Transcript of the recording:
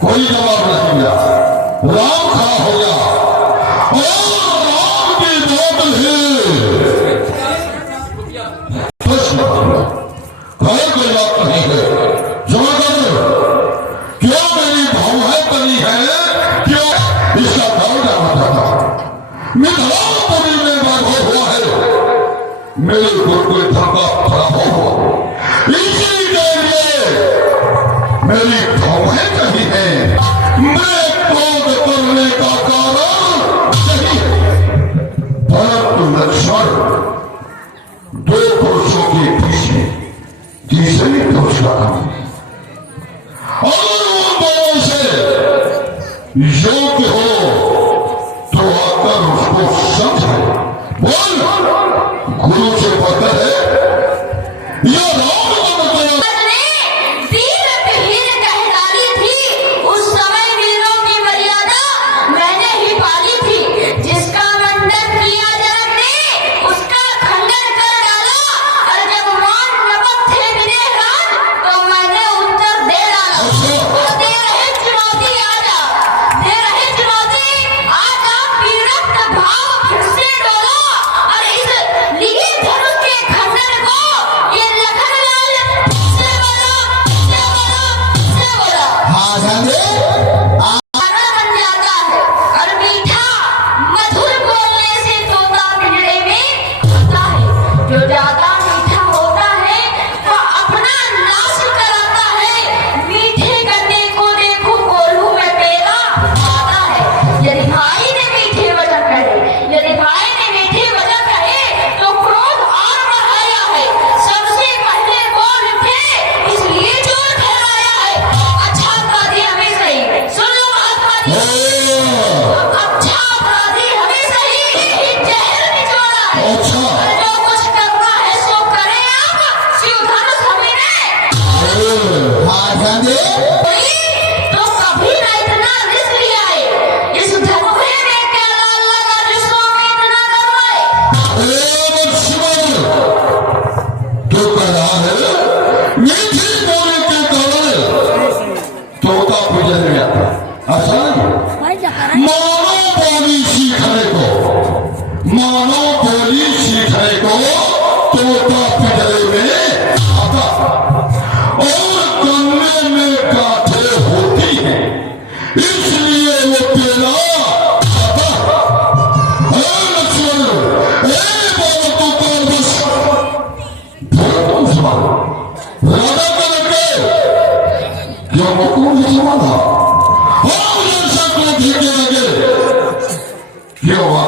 कोई जवाब नहीं दिया। राम खड़ा हो गया और राम की बात है कोई बात नहीं है। क्यों मेरी भाव है बनी है, क्यों इसका भाव जाना था। मिथिलापुरी में बाधा हुआ है, मेरे को कोई धक्का खड़ा हो इसी के लिए मेरी भावनाएं कही है। मैं क्रोध करने का कारण यही है। परंतु लक्ष्मण दो पुरुषों के पीछे तीसरे पुरुष का नाम है। अगर उन दोनों से योग्य हो तो आकर उसको समझे। बोल गुरु से पता है या राम Yo